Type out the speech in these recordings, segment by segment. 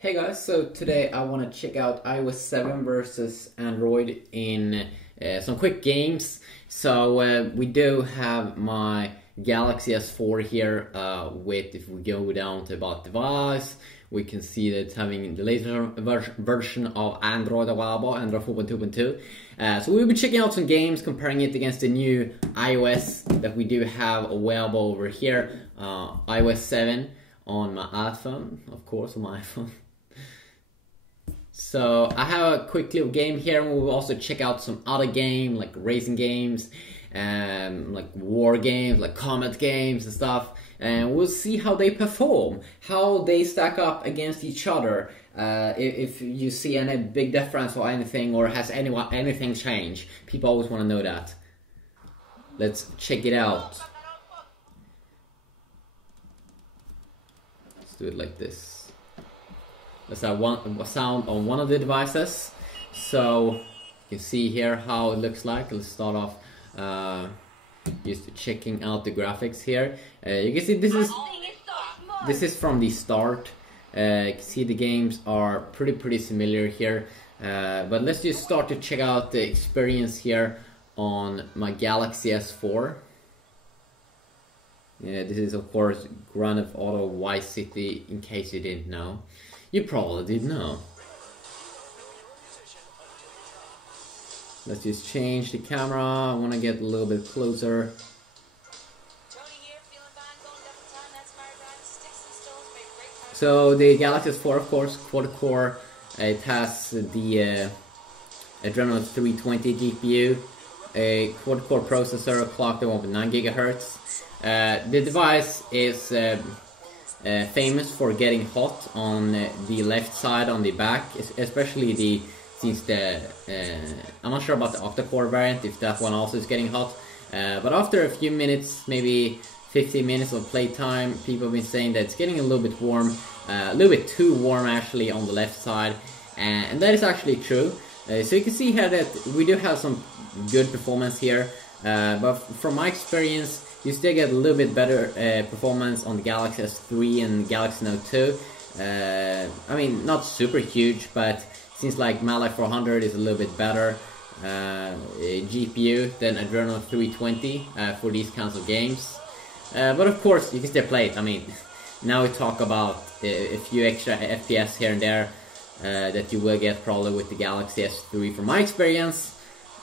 Hey guys, so today I want to check out iOS 7 versus Android in some quick games. So we do have my Galaxy S4 here with, if we go down to about device, we can see that it's having the latest version of Android available, Android 4.2.2. So we'll be checking out some games, comparing it against the new iOS that we do have available over here, iOS 7 on my iPhone, of course, on my iPhone. So I have a quick little game here, and we'll also check out some other games like racing games, like war games, like combat games and stuff. And we'll see how they perform, how they stack up against each other. If you see any big difference or anything, or has anything changed. People always want to know that. Let's check it out. Let's do it like this. Let's have one sound on one of the devices, so you can see here how it looks like. Let's start off just checking out the graphics here. You can see this is from the start. You can see the games are pretty similar here, but let's just start to check out the experience here on my Galaxy S4. Yeah, this is of course Grand Theft Auto Vice City, in case you didn't know. You probably did know. Let's just change the camera. I want to get a little bit closer. So the Galaxy S4, of course, quad-core. It has the Adrian 320 GPU, a quad-core processor clocked at 1.9 GHz. The device is famous for getting hot on the left side, on the back, especially since I'm not sure about the octa-core variant, if that one also is getting hot, but after a few minutes, maybe 15 minutes of playtime, people have been saying that it's getting a little bit warm, a little bit too warm actually on the left side, and that is actually true. So you can see here that we do have some good performance here, but from my experience, you still get a little bit better performance on the Galaxy S3 and Galaxy Note 2. I mean, not super huge, but seems like Mali 400 is a little bit better GPU than Adreno 320 for these kinds of games. But of course, you can still play it. I mean, now we talk about a few extra FPS here and there that you will get probably with the Galaxy S3. From my experience,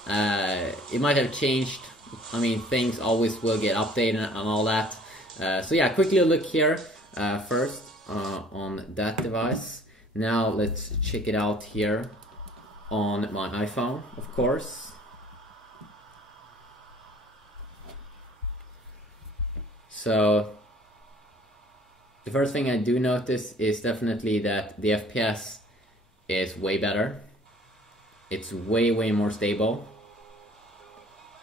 it might have changed. I mean, things always will get updated and all that. So yeah, quickly look here first on that device. Now let's check it out here on my iPhone, of course. So the first thing I do notice is definitely that the FPS is way better. It's way more stable.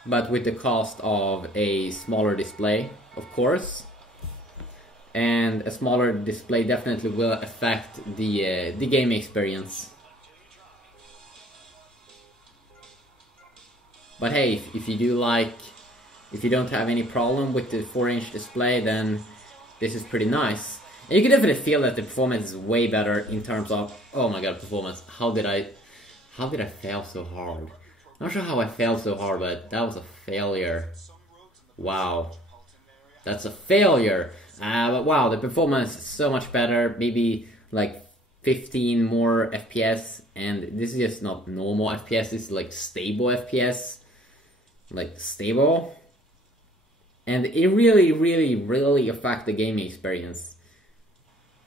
But with the cost of a smaller display, of course. And a smaller display definitely will affect the gaming experience. But hey, if you don't have any problem with the 4-inch display, then this is pretty nice. And you can definitely feel that the performance is way better in terms of, oh my god, performance. How did I fail so hard? Not sure how I failed so hard, but that was a failure. Wow. That's a failure. But wow, the performance is so much better. Maybe like 15 more FPS. And this is just not normal FPS. This is like stable FPS. Like stable. And it really affects the gaming experience.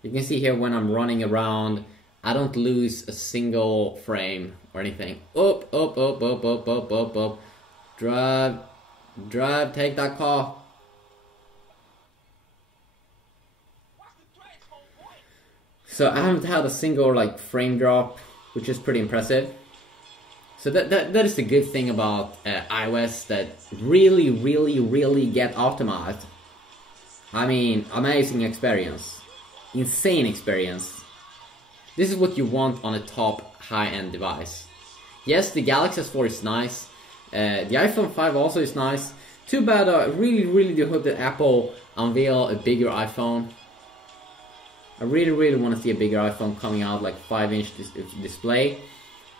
You can see here when I'm running around, I don't lose a single frame or anything. Up. Drive, take that car. So I haven't had a single like frame drop, which is pretty impressive. So that is the good thing about iOS, that really get optimized. I mean, amazing experience, insane experience. This is what you want on a top high-end device. Yes, the Galaxy S4 is nice. The iPhone 5 also is nice. Too bad, really do hope that Apple unveil a bigger iPhone. I really want to see a bigger iPhone coming out, like 5-inch display.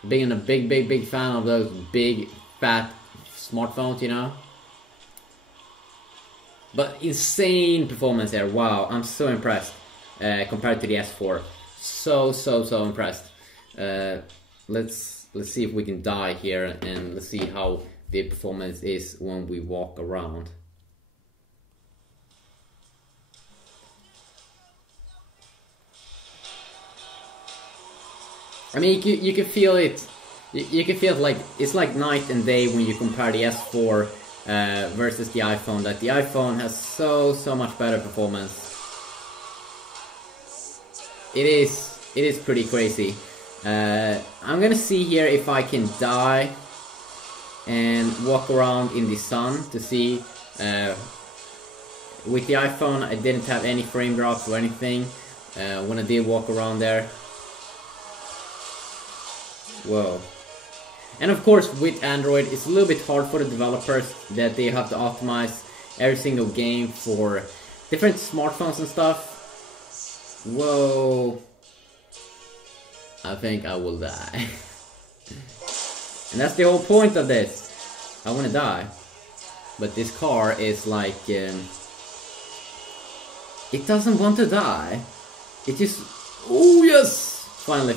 Being a big fan of those big fat smartphones, you know. But insane performance here. Wow, I'm so impressed compared to the S4. So impressed. Let's see if we can die here, and let's see how the performance is when we walk around. I mean, you can feel it. You can feel it like it's like night and day when you compare the S4 versus the iPhone. That the iPhone has so much better performance. It is pretty crazy. I'm gonna see here if I can die and walk around in the sun to see. With the iPhone, I didn't have any frame drops or anything when I did walk around there. Whoa. And of course, with Android, it's a little bit hard for the developers that they have to optimize every single game for different smartphones and stuff. Whoa. I think I will die. And that's the whole point of this. I want to die. But this car is like... it doesn't want to die. It just... Oh yes! Finally.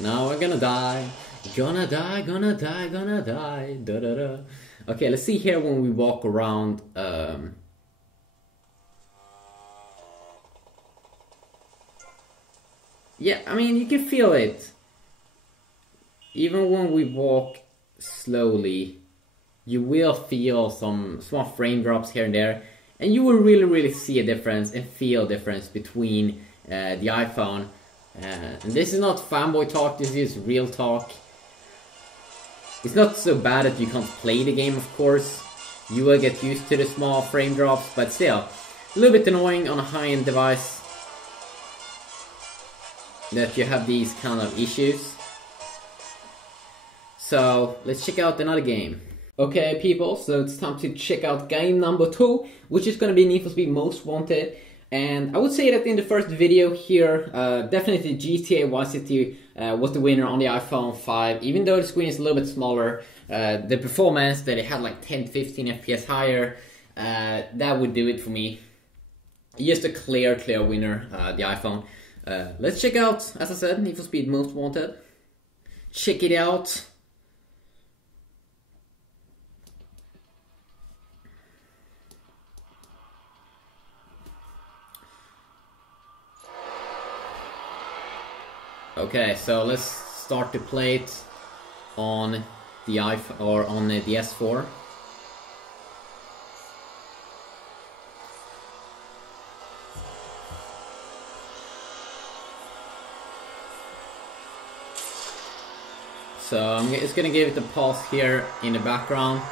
Now we're gonna die. Gonna die. Da da da. Okay, let's see here when we walk around. Yeah, I mean, you can feel it. Even when we walk slowly, you will feel some small frame drops here and there. And you will really see a difference and feel a difference between the iPhone. And this is not fanboy talk, this is real talk. It's not so bad that you can't play the game, of course. You will get used to the small frame drops, but still, a little bit annoying on a high-end device that you have these kind of issues. So, let's check out another game. Okay people, so it's time to check out game number 2, which is gonna be Need for Speed Most Wanted. And I would say that in the first video here, definitely GTA Vice City was the winner on the iPhone 5. Even though the screen is a little bit smaller, the performance that it had like 10-15 FPS higher, that would do it for me. Just a clear winner, the iPhone. Let's check out, as I said, Need for Speed Most Wanted. Check it out. Okay, so let's start to play it on the iPhone or on the S4. So I'm just gonna give it a pause here in the background.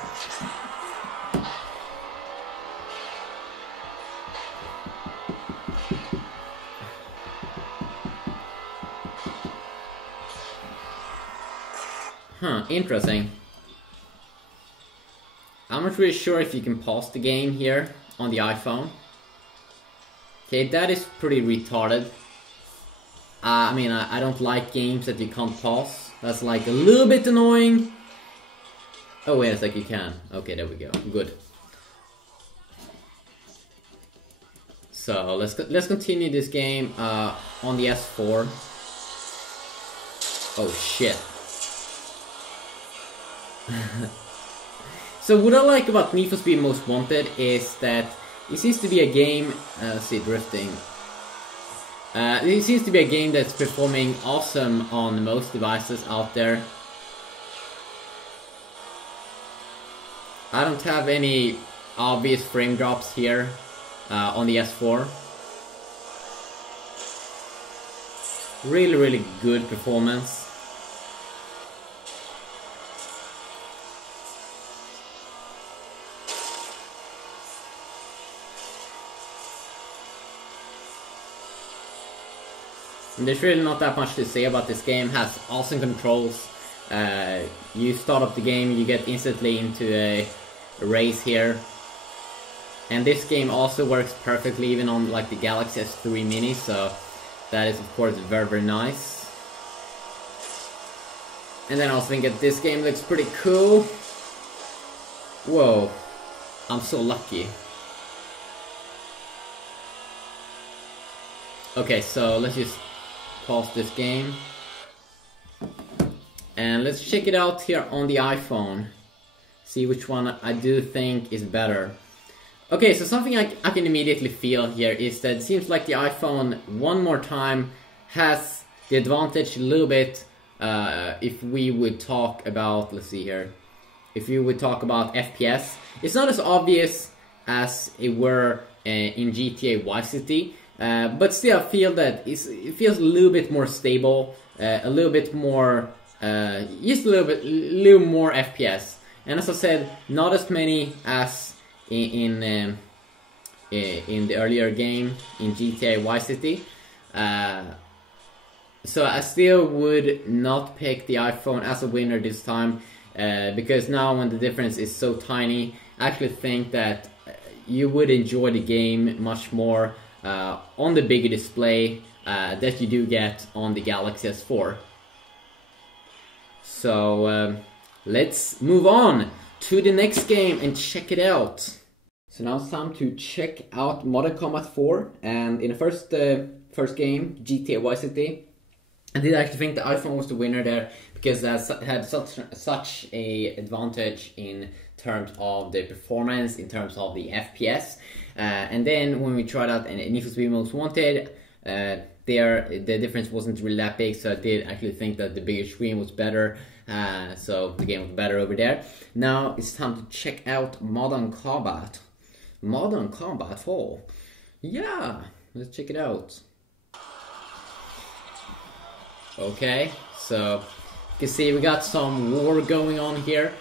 Huh, interesting. I'm not really sure if you can pause the game here on the iPhone. Okay, that is pretty retarded. I mean, I don't like games that you can't pause. That's like a little bit annoying. Oh wait a sec, you can. Okay, there we go. Good. So let's continue this game on the S4. Oh shit. So what I like about Need for Speed Most Wanted is that it seems to be a game, let's see, drifting. It seems to be a game that's performing awesome on most devices out there. I don't have any obvious frame drops here on the S4. Really good performance. And there's really not that much to say about this game. It has awesome controls. You start up the game, you get instantly into a race here. And this game also works perfectly even on like the Galaxy S3 Mini, so that is of course very, very nice. And then I was thinking this game looks pretty cool. Whoa, I'm so lucky. Okay, so let's just pause this game. And let's check it out here on the iPhone. See which one I do think is better. Okay, so something I can immediately feel here is that it seems like the iPhone one more time has the advantage a little bit if we would talk about, let's see here, if we would talk about FPS. It's not as obvious as it were in GTA Vice City, but still I feel that it feels a little bit more stable, a little bit more, just a little more FPS. And as I said, not as many as in the earlier game in GTA Vice City. So I still would not pick the iPhone as a winner this time, because now when the difference is so tiny, I actually think that you would enjoy the game much more on the bigger display that you do get on the Galaxy S4. So let's move on to the next game and check it out. So now it's time to check out Modern Combat 4, and in the first game, GTA Vice City, I did actually think the iPhone was the winner there because it had such a advantage in terms of the performance, in terms of the FPS. And then when we tried out Need for Speed Most Wanted, the difference wasn't really that big, so I did actually think that the bigger screen was better. So the game was better over there. Now it's time to check out Modern Combat. Modern Combat 4. Yeah, let's check it out. Okay, so you can see we got some war going on here.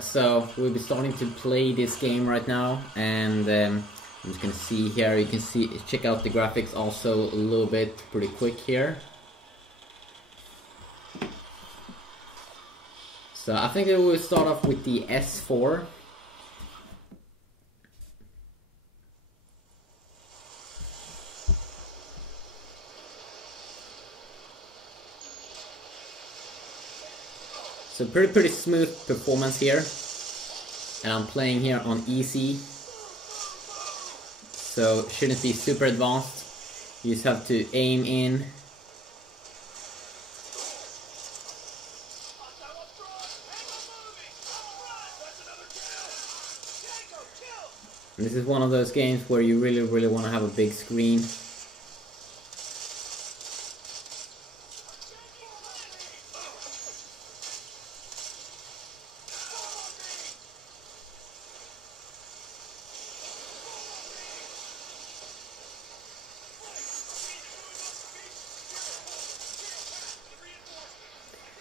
So we'll be starting to play this game right now, and I'm just gonna see here. You can see, check out the graphics also a little bit pretty quick here. So I think that we'll start off with the S4. So pretty smooth performance here, and I'm playing here on easy, so shouldn't be super advanced. You just have to aim in. And this is one of those games where you really want to have a big screen.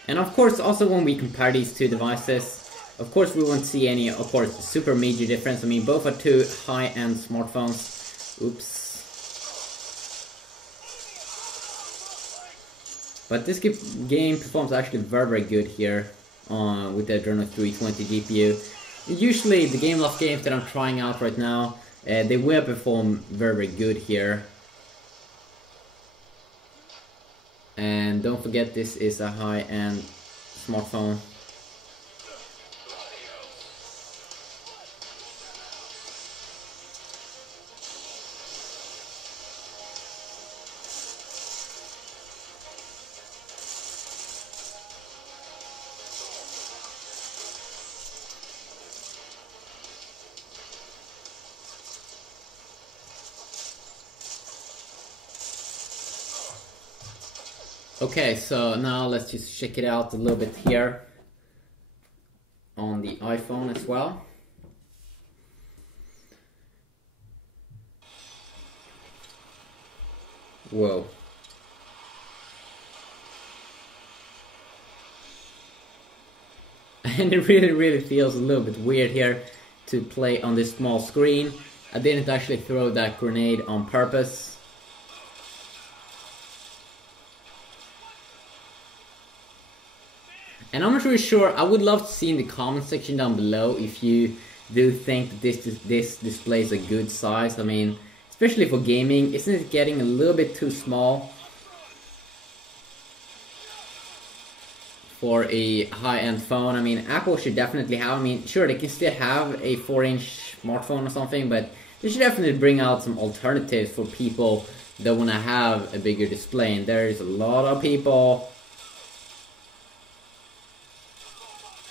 And of course, also when we compare these two devices, of course we won't see any, of course, super major difference. I mean, both are two high-end smartphones. Oops. But this game performs actually very good here with the Adreno 320 GPU. Usually the game loft games that I'm trying out right now, they will perform very good here. And don't forget, this is a high-end smartphone. Okay, so now let's just check it out a little bit here on the iPhone as well. Whoa. And it really feels a little bit weird here to play on this small screen. I didn't actually throw that grenade on purpose. And I'm not really sure, I would love to see in the comment section down below if you do think that this display is a good size. I mean, especially for gaming, isn't it getting a little bit too small for a high-end phone? I mean, Apple should definitely have, I mean, sure, they can still have a 4-inch smartphone or something, but they should definitely bring out some alternatives for people that want to have a bigger display. And there's a lot of people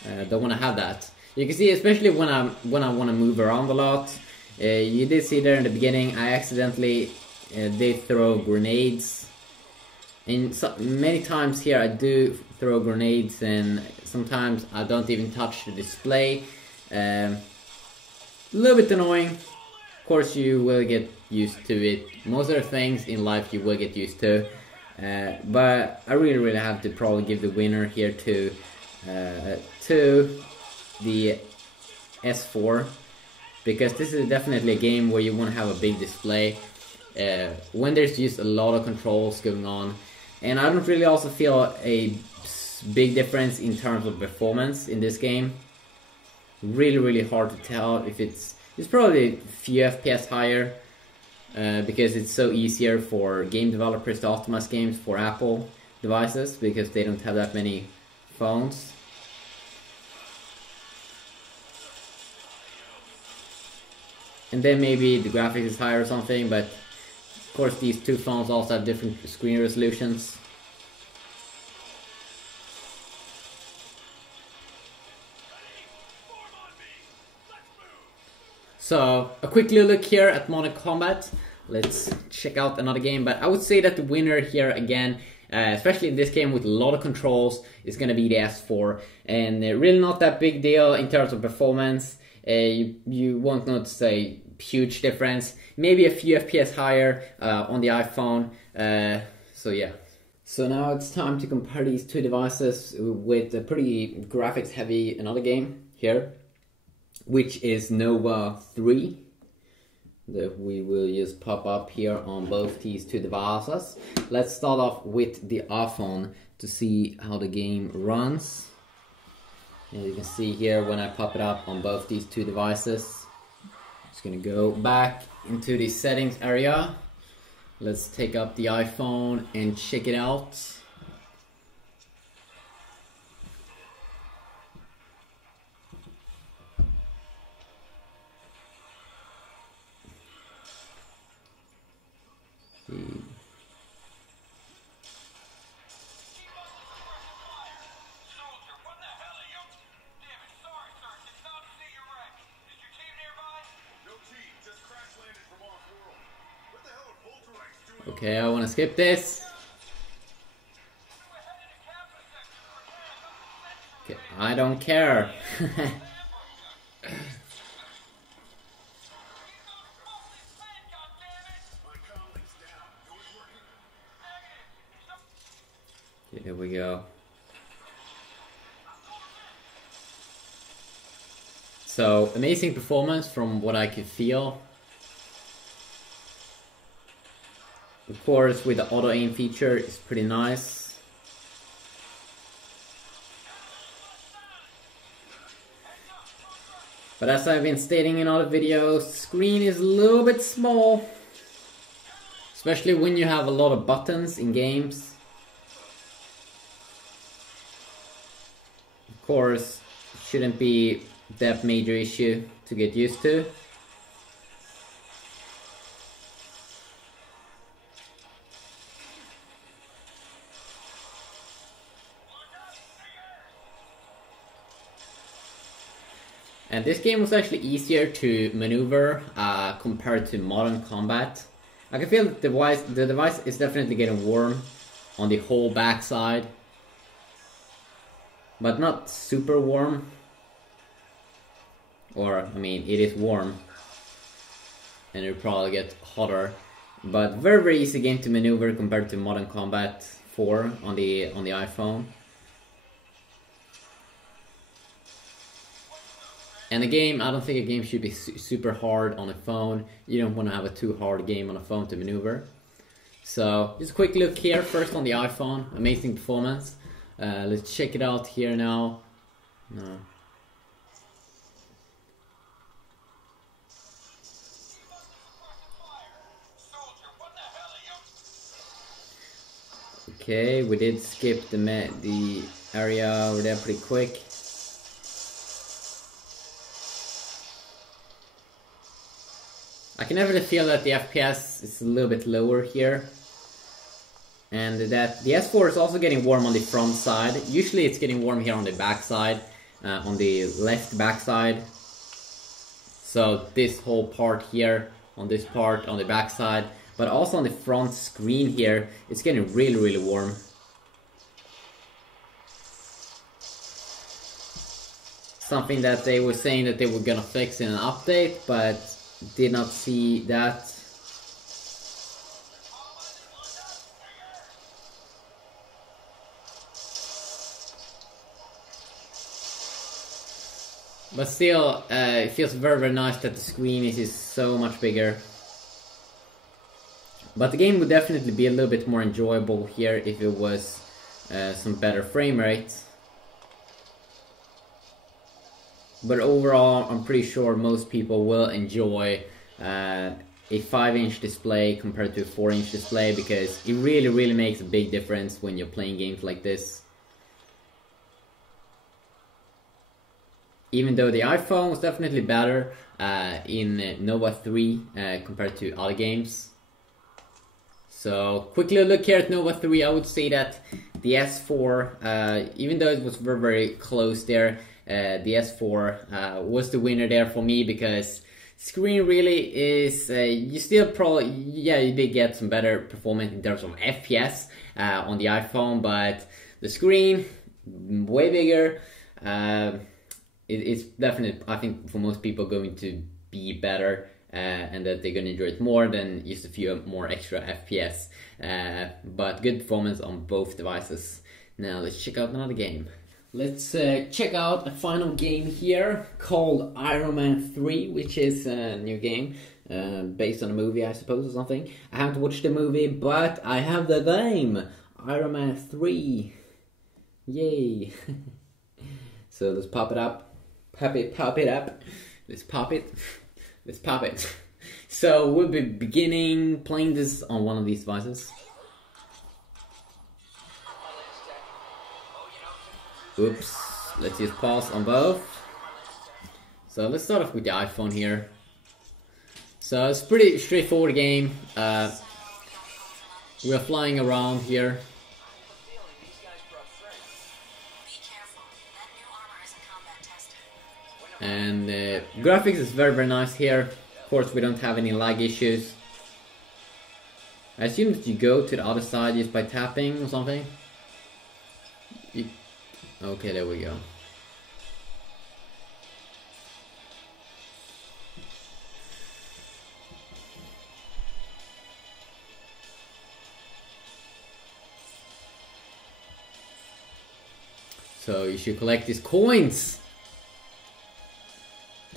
that want to have that. You can see, especially when I want to move around a lot. You did see there in the beginning, I accidentally did throw grenades. And so, many times here I do throw grenades, and sometimes I don't even touch the display. A little bit annoying. Of course, you will get used to it. Most of the things in life you will get used to. But I really have to probably give the winner here to the S4, because this is definitely a game where you want to have a big display when there's just a lot of controls going on. And I don't really also feel a big difference in terms of performance in this game. Really hard to tell if it's probably a few FPS higher, because it's so easier for game developers to optimize games for Apple devices, because they don't have that many phones. And then maybe the graphics is higher or something, but of course these two phones also have different screen resolutions. So, a quick little look here at Modern Combat. Let's check out another game, but I would say that the winner here again, especially in this game with a lot of controls, is going to be the S4. And really not that big deal in terms of performance. You won't notice a huge difference. Maybe a few FPS higher on the iPhone. So yeah. So now it's time to compare these two devices with a pretty graphics heavy another game here, which is Nova 3, that we will just pop up here on both these two devices. Let's start off with the iPhone to see how the game runs. And you can see here when I pop it up on both these two devices. Just gonna go back into the settings area. Let's take up the iPhone and check it out. Okay, I want to skip this. Okay, I don't care. Okay, here we go. So, amazing performance from what I could feel. Of course, with the auto aim feature, it's pretty nice. But as I've been stating in other videos, the screen is a little bit small, especially when you have a lot of buttons in games. Of course, it shouldn't be that major issue to get used to. And this game was actually easier to maneuver compared to Modern Combat. I can feel that the device is definitely getting warm on the whole backside, but not super warm. Or, I mean, it is warm, and it'll probably get hotter. But very easy game to maneuver compared to Modern Combat 4 on the iPhone. And the game, I don't think a game should be super hard on a phone. You don't want to have a too hard game on a phone to maneuver. So, just a quick look here, first on the iPhone. Amazing performance. Let's check it out here now. No. Okay, we did skip the area over there pretty quick. I can definitely feel that the FPS is a little bit lower here. And that the S4 is also getting warm on the front side. Usually it's getting warm here on the back side, on the left back side. So this whole part here, on this part, on the back side. But also on the front screen here, it's getting really, really warm. Something that they were saying that they were gonna fix in an update, but did not see that. But still, it feels very, very nice that the screen is so much bigger. But the game would definitely be a little bit more enjoyable here if it was some better frame rates. But overall, I'm pretty sure most people will enjoy a 5-inch display compared to a 4-inch display, because it really, really makes a big difference when you're playing games like this. Even though the iPhone was definitely better in Nova 3 compared to other games. So, quickly look here at Nova 3, I would say that the S4, even though it was very, very close there, the S4 was the winner there for me, because screen really is, you still probably, yeah, you did get some better performance in terms of FPS on the iPhone, but the screen, way bigger, it's definitely, I think, for most people going to be better, and that they're going to enjoy it more than just a few more extra FPS, but good performance on both devices. Now let's check out another game. Let's check out a final game here called Iron Man 3, which is a new game based on a movie, I suppose, or something. I haven't watched the movie, but I have the game, Iron Man 3. Yay! So let's pop it up. Pop it up. Let's pop it. Let's pop it. So we'll be beginning playing this on one of these devices. Oops, let's just pause on both. So let's start off with the iPhone here. So it's a pretty straightforward game. We're flying around here. And graphics is very, very nice here. Of course, we don't have any lag issues. I assume that you go to the other side just by tapping or something. Okay, there we go. So you should collect these coins.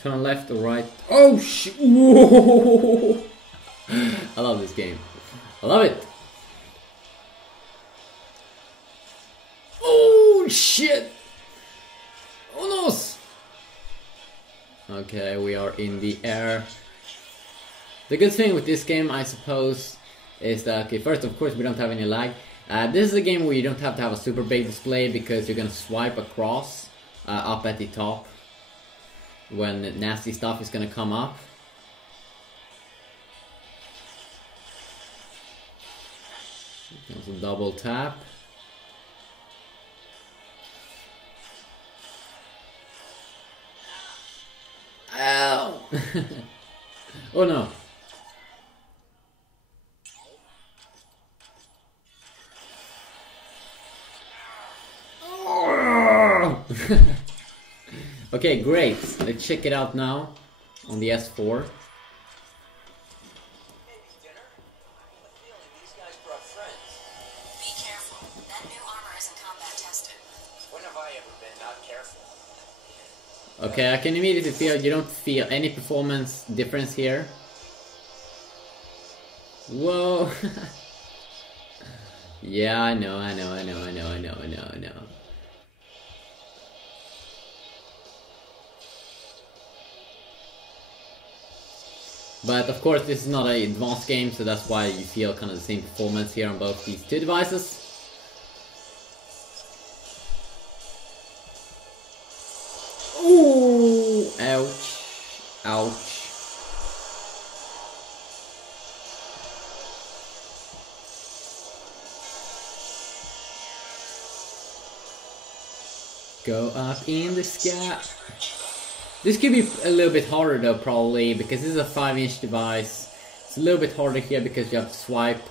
Turn left or right. Oh shit! Whoa! I love this game. I love it. Oh shit! Oh no! Okay, we are in the air. The good thing with this game, I suppose, is that, okay, first, of course, we don't have any lag. This is a game where you don't have to have a super big display, because you're gonna swipe across up at the top when nasty stuff is gonna come up. There's a double tap. Ow! Oh no! Okay, great. Let's check it out now on the S4. Okay, I can immediately feel you don't feel any performance difference here. Whoa! Yeah, I know. But of course, this is not an advanced game, so that's why you feel kind of the same performance here on both these two devices. Ouch. Go up in the sky. This could be a little bit harder though, probably, because this is a 5-inch device. It's a little bit harder here because you have to swipe.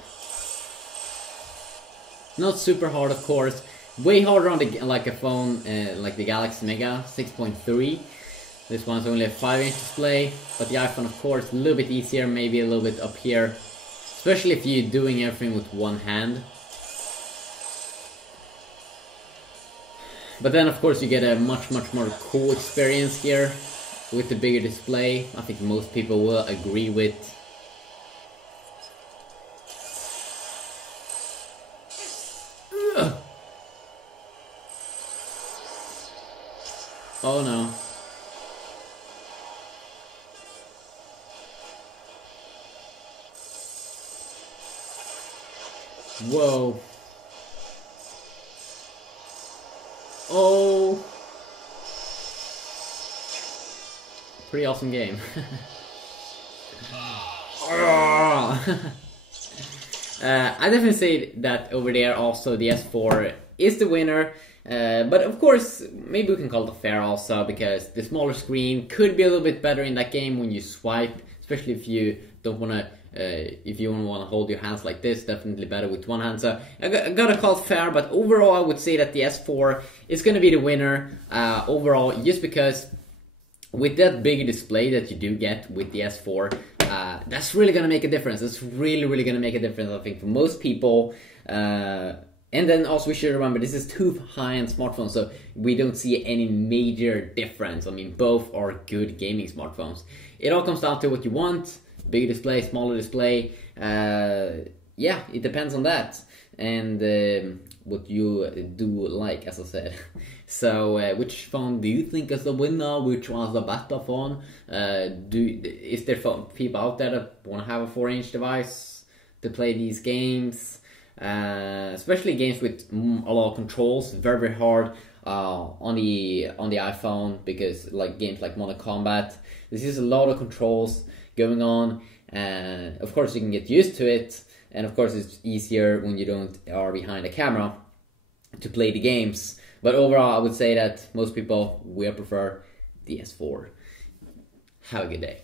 Not super hard, of course. Way harder on the like a phone like the Galaxy Mega 6.3. This one's only a 5-inch display, but the iPhone, of course, a little bit easier, maybe a little bit up here, especially if you're doing everything with one hand. But then, of course, you get a much more cool experience here with the bigger display. I think most people will agree with. Ugh. Oh no. Whoa. Oh. Pretty awesome game. I definitely say that over there also the S4 is the winner. But of course, maybe we can call it a fair also, because the smaller screen could be a little bit better in that game when you swipe, especially if you don't want to, if you don't want to hold your hands like this. Definitely better with one hand. So I gotta call it fair, but overall I would say that the S4 is going to be the winner overall, just because with that bigger display that you do get with the S4, that's really going to make a difference. It's really going to make a difference, I think, for most people. And then also we should remember, this is two high-end smartphones, so we don't see any major difference. I mean, both are good gaming smartphones. It all comes down to what you want. Bigger display, smaller display. Yeah, it depends on that. And what you do like, as I said. So, which phone do you think is the winner? Which one's the better phone? Is there people out there that want to have a 4-inch device to play these games? Especially games with a lot of controls, very hard on the iPhone, because like games like Modern Combat, this is a lot of controls going on, and of course you can get used to it, and of course it's easier when you are behind a camera to play the games. But overall, I would say that most people will prefer the S4. Have a good day.